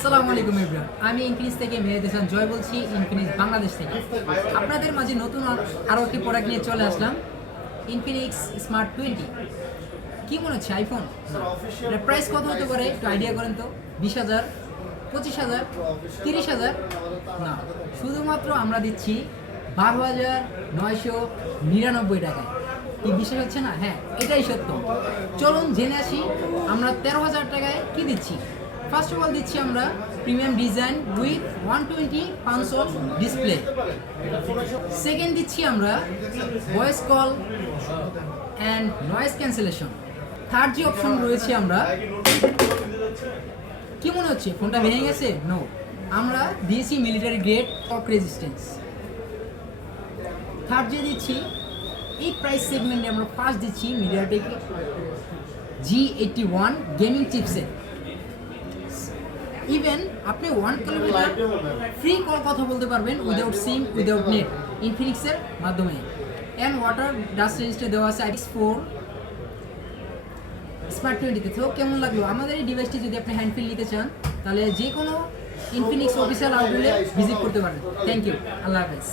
আসসালামু আলাইকুম এভরিওয়ান, আমি ইনফিনিক্স থেকে মেহেদি হাসান জয় বলছি, ইনফিনিক্স বাংলাদেশ থেকে। আপনাদের মাঝে নতুন আরও একটি প্রোডাক্ট নিয়ে চলে আসলাম, ইনফিনিক্স স্মার্ট 20। কী মনে হচ্ছে আইফোন? এটার প্রাইস কত হতে পারে একটু আইডিয়া করেন তো। 20,000, 25,000, 30,000? না, শুধুমাত্র আমরা দিচ্ছি 12,999 টাকায়। কি বিশ্বাস হচ্ছে না? হ্যাঁ, এটাই সত্য। চলুন জেনে আসি আমরা 13,000 টাকায় কি দিচ্ছি। ফার্স্ট অফ অল দিচ্ছি আমরা প্রিমিয়াম ডিজাইন উইথ 120 পানসল ডিসপ্লে। সেকেন্ড দিচ্ছি আমরা voice call and noise cancellation. Third যে অপশন রয়েছে আমরা, কি মনে হচ্ছে ফোনটা ভেঙে গেছে? নো, আমরা দিয়েছি মিলিটারি গ্রেড শক রেজিস্ট্যান্স। থার্ড যে দিচ্ছি, এই প্রাইস সেগমেন্টে আমরা ফার্স্ট দিচ্ছি MediaTek G81 gaming chipset. Even আপনি 1 কিলোমিটার ফ্রি কল কথা বলতে পারবেন উইদাউট সিম, উইদাউট নেট, ইনফিনিক্সের মাধ্যমে। অ্যান্ড ওয়াটার ডাস্ট রেজিস্টার দেওয়া আছে IPX4 স্মার্ট 20-তে। তো কেমন লাগলো আমাদের এই ডিভাইসটি? যদি আপনি হ্যান্ডফিল নিতে চান তাহলে যে কোনো ইনফিনিক্স অফিসিয়াল আউটলেটে ভিজিট করতে পারেন। থ্যাংক ইউ, আল্লাহ হাফেজ।